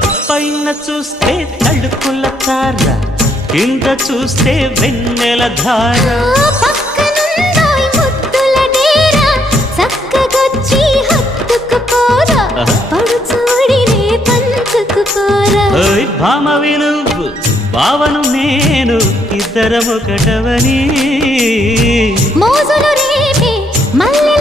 పైన చూస్తే తడుకుల తార, కింద చూస్తే వెన్నెల ధార. పక్కనుందోయ్ ముద్దుల డేరా, చక్కగొచ్చి హత్తుకుపోరా, పడు చూడినే పంచుకుపోరా. భామ విలువు భావను నేను, ఇద్దరమొకటవని మోజులు రేపే మల్లె